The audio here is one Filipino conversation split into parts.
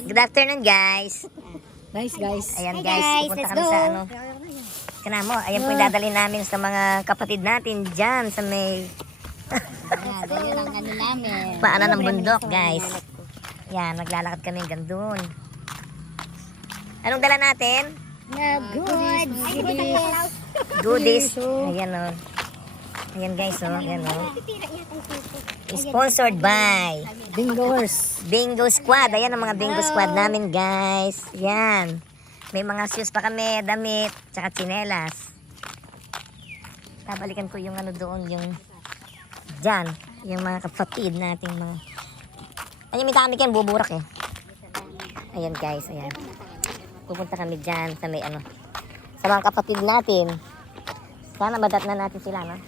Good afternoon, guys. Nice, guys. Ayan, Hi, guys. guys. Pupunta Let's kami go. sa ano. Kanamo, ayan po yung dadalhin namin sa mga kapatid natin dyan sa may Ayan ang ano namin. paanan ng bundok, guys. Yan, maglalakad kami hanggang dun. Anong dala natin? Goodies. Ayan, o. Ayan, guys, o. Ayan, o. Sponsored by Bingos. Bingo Squad. Ayan ang mga Bingo Squad namin, guys. Yan. May mga shoes pa kami, damit, tsaka tsinelas. Babalikan ko yung ano doon, yung dyan. Yung mga kapatid nating mga... Ayun, may kami kayo, buburak eh. Ayan, guys, ayan. Pupunta kami dyan sa may ano. Sa mga kapatid natin. Sana madat na natin sila, no?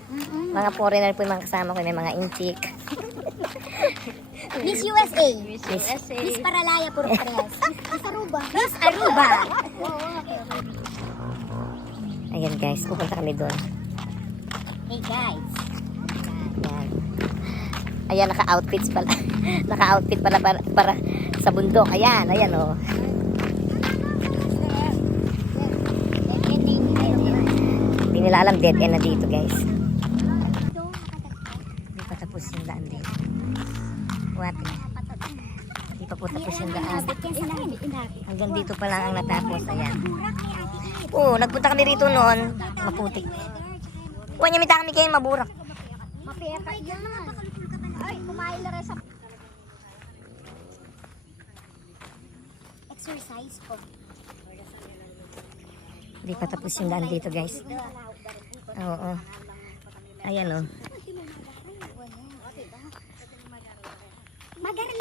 Mga foreigner po yung mga kasama ko, may mga inchik. Miss USA. Miss Miss Paralaya Purpres. Miss Aruba. Miss Aruba. Ayan, guys, pupunta kami doon. Hey guys. Ayan. Ayan, naka-outfits pala. Naka-outfit pala para sa bundok. Ayan, ayan, oh. Hindi nila alam, dead end na dito, guys. Hindi pa tapos yung daan dito. What? Hindi pa po tapos yung daan. Hanggang dito pa lang ang natapos. Ayan. Oo, nagpunta kami rito noon. Maputik. Huwag niya mitang kami kayo maburak. Mapeka yan. Ay, kumain na rin sa... Exercise ko. Hindi pa tapos yung daan dito, guys. Oo. Ayan, oh.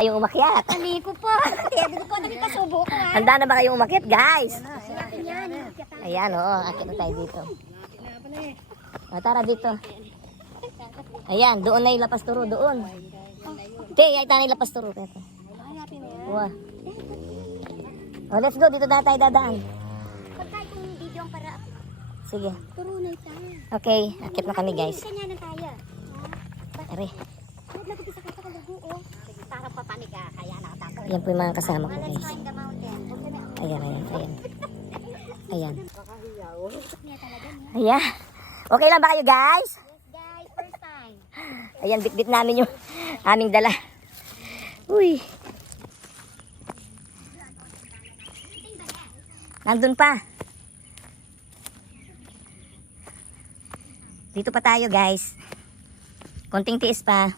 Ayong umakyat. Kami ko po. Hindi po namin kasubo ko. Handa na ba kayong umakyat, guys? Yan. Ayan, oo. Akit na tayo dito. O, tara dito. Ayan, doon na yung lapas turo. Doon. Te, ay tayo yung lapas turo. Uwa. O, let's go. Dito na tayo dadaan. Pagkay kong video ang para Sige. turo na tayo. Okay, akit na kami, guys. Kanya na tayo. Are. Huwag na sa kata kalago, oh. Parang papanig ka, kaya nakatakaw. Yan po yung mga kasama ko, Let's guys. climb the mountain. Ayan, ayan, ayan. Ayan. Ayan. Okay lang ba kayo, guys? Yes, guys, first time. Ayan, bit-bit namin yung aming dala. Uy. Nandun pa. Dito pa tayo, guys. Konting tiis pa.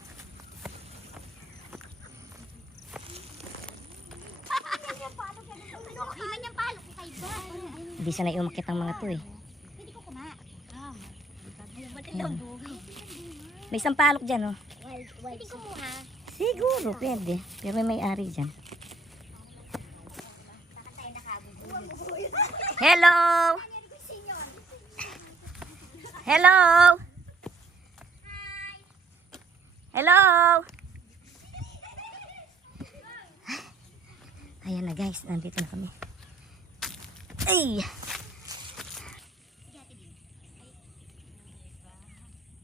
Hindi sanay umakit ang mga to eh. Ayan. May isang palok dyan, oh. Pwede kumuha. Siguro, pwede. Pero may may-ari dyan. Hello! Hello! Hello! Ayan na, guys, nandito na kami. Ay!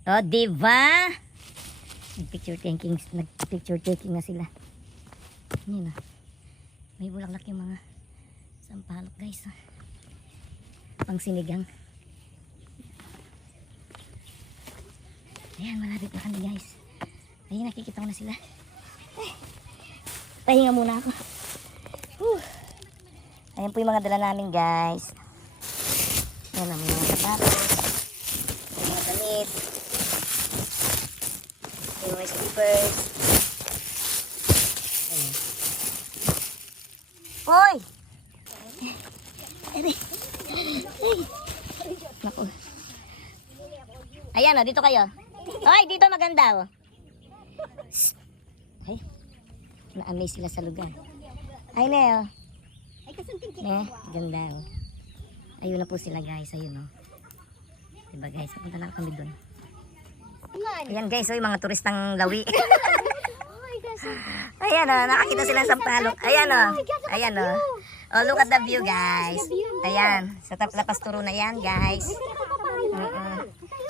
Oh, diba? Nag-picture taking na sila. Yun na. May bulaklak yung mga sampalok, guys. Pang sinigang. Ayan, malapit na kami, guys. Ayun, nakikita ko na sila. Ay, pahinga muna ako. Whew. Ayan po yung mga dala namin, guys. Ayan ang mga sapatos. Mga damit. Yung mga slippers. Ayan. Hoy! Ay! Naku. Ayan o, dito kayo. Hoy, dito maganda o. Ay, na-amaze sila sa lugar. Ay, Neo. Eh, ganda o. Ayun na po sila, guys. Ayun o. Diba, guys? Punta lang kami dun. Ayan, guys. O, yung mga turistang lawi. Ayan o, nakakita sila sa palok. Ayan o. Ayan o. Oh, look at the view, guys. Ayan. Sa lapas turo na yan, guys.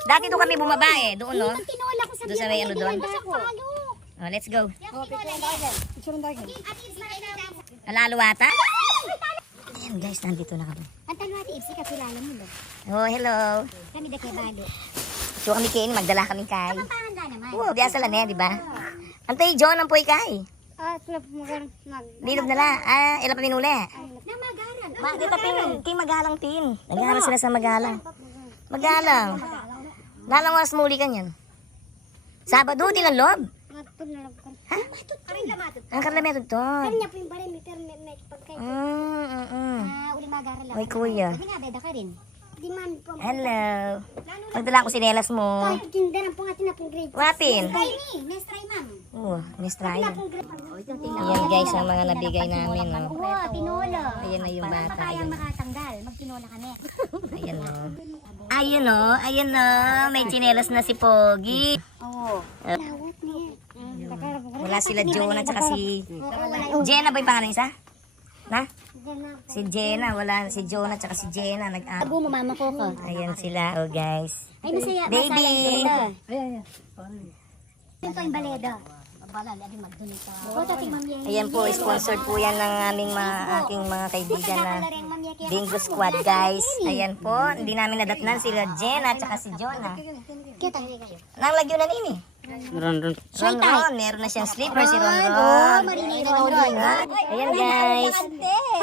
Dati doon kami bumaba eh. Doon, no? Doon sa may ano doon. Oh, let's go. Halalo ata? Ayan guys, nandito na kami. Ang tanong natin, Ibsi, kakilala mo ba? Oh, hello. Kami da kay Balo. So kami kain, magdala kami kay. Panganda naman. Oo, biasa lang yan, di ba? Antay, John, ang puy kay. Tulap mo mag... Bilog na la. Ilan pa minuli? Na magaran. Dito tin magalang tin. Nag-aaral sila sa magalang. Magalang. Lalang oras muli ka niyan. Sabado, din ang loob. Matod na lang. Ha? Karin lang matod. Ang karlametod to. Karin niya po yung barin, pero may pagkain. Uli magaran lang. Oy, kuya. Hindi nga, beda ka rin. Di man po. Hello. Magdala ko sinelas mo. Ay, tinda ng pungatin na pong grade. Wapin. Try ni, next try ma'am. Oh, Miss Ryan. Na pong grade. Ayan guys, ang mga nabigay namin. Oh. Oo, tinola. Ayan na yung Para bata. makayang Ayan. makatanggal, magtinola kami. Ayan o. Ayun o. Ayun o. May chinelas na si Pogi. Oo. Lawat niya. Wala sila Jonah at si... Jenna ba yung pangalan isa? Na? Si Jenna. Wala si Jonah at si Jenna. Abo mo mama ko ko. Ayan sila oh guys. Ay, masaya. Baby! Ayan. Ito yung baleda. Bala, lagi magdunit ka. Oo, tating Ma'am Yeki. Ayan po, sponsored po yan ng aking mga kaibigan na Bingo Squad guys. Ayan po, hindi namin nadatnan sila Jenna at si Jonah. Kita kayo. Nang lagyo na nini. Ron, meron na siyang slipper si Ron. Ayan guys.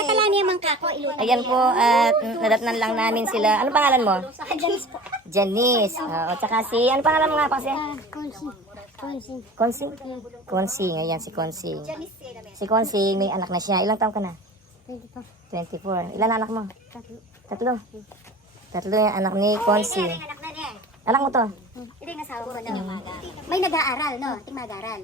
Patala niya mang kako, ilutan. Ayan po, at nadatnan lang namin sila. Ano pangalan mo? Janice po. Janice. At saka si, ano pangalan mo nga pa kasi? Konsing. Konsing? Konsing, ayan si Konsing. Si Konsing, may anak na siya. Ilang taon ka na? 24. Ilan anak mo? Tatlo. Tatlo yung anak ni Konsing. Anak na niya. Anak mo to? Ito yung asawa ko na. May nag-aaral, no? Ting mag-aaral.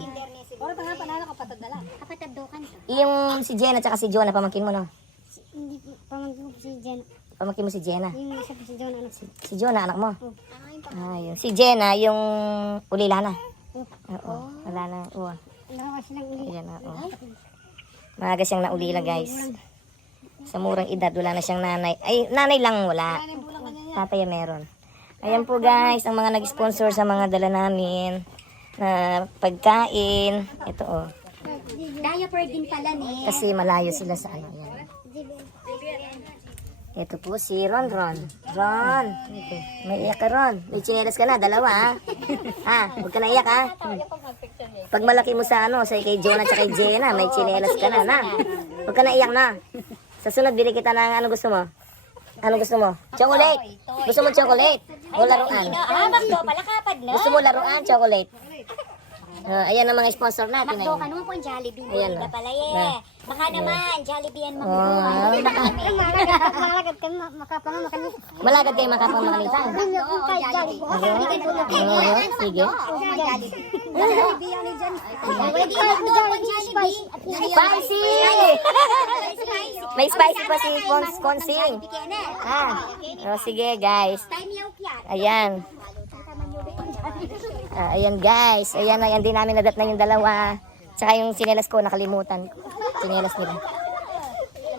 Kinder ni siguro. Oras nga panalo kapatid na lang. Kapatid daw kan. Yung si Jenna at saka si Jonah, pamangkin mo no? Hindi pamangkin ko si Jen. Pamangkin mo si Jenna. Yung isa po si John anak si. Si Jonah, anak mo? Yung si Jenna, yung ulila na. Oo, wala na. Oo. Dalawa silang uli. Ayan na, oo. Maaga siyang naulila, guys. Sa murang edad, wala na siyang nanay. Ay, nanay lang wala. Tatay meron. Ayan po, guys, ang mga nag-sponsor sa mga dala namin na pagkain. Ito, oh. Diaper din pala ni. Kasi malayo sila sa ano. Ayan. Ito po si Ron. Ron. Ito. May iyak ka, Ron. May chinelas ka na, dalawa, ha? Ha? Huwag ka na iyak, ha? Pag malaki mo sa ano, sa kay Jonah at kay Jenna, may chinelas ka na, na. Huwag ka na iyak, na. Sa sunod, bili kita ng ano gusto mo? Ano gusto mo? Chocolate. Gusto mo chocolate? O laruan? Makdo, palakapad na. Gusto mo laruan, chocolate? Ayan ang mga sponsor natin. Makdo ka naman po ang Jollibee. Ayan Ayan na. pala eh. Baka naman, Jollibee yan Malagad kayo makapamalitan. Sige. Spicy! May spicy pa si Konsing. Sige guys. Ayan. Ayan guys. Ayan din namin nadat na yung dalawa. Tsaka yung sinelas ko nakalimutan. Sinelas nila.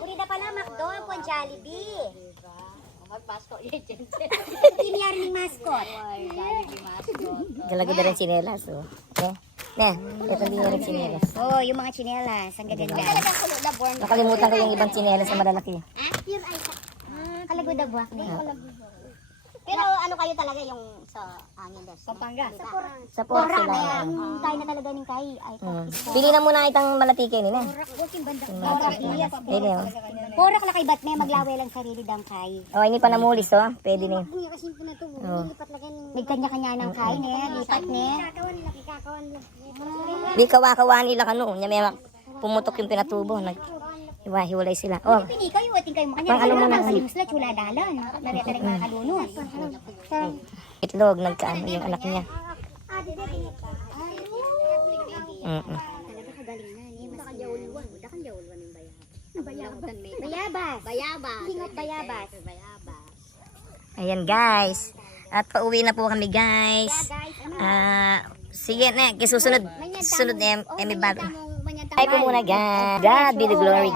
Urida pala, Makdo po ang Jollibee. Piniyari ng mascot. Galagod na rin sinelas. Oh. Okay. Ito din yung sinelas. Oh, yung mga chinelas. Ang gaganda. Nakalimutan ko yung ibang sinelas na malalaki. Yun ay kalagod na buwak na. Pero ano kayo talaga yung sa hangin des? Pampanga. Sa port sila. Tayo na talaga ng kay. Pili na muna itang malatike nila. Pili oh. Porak la kay bat may maglawe lang sarili dang kay. Oh, ini pa namulis oh. Pwede ni. Kasi po na to, lipat lang may kanya-kanya ng kay ni, lipat ni. Di kawa-kawa nila kano. Nya may pumutok yung pinatubo. Hiwa-hiwalay sila. Oh, Pini kayo, ating kayo makanya. Pang ano mo na? Kalimsla, chula dalan. Nareta rin mga kalunos. itlog nagkaano yung anak niya. Talaga kagaling na ni. Mas kanyawulwan. Dakan jawulwan ng bayabas. Bayabas. Hingot bayabas. Ayan guys. At pauwi na po kami guys. Sige na, kisusunod sunod emi bago. Ay po muna guys. God be the glory.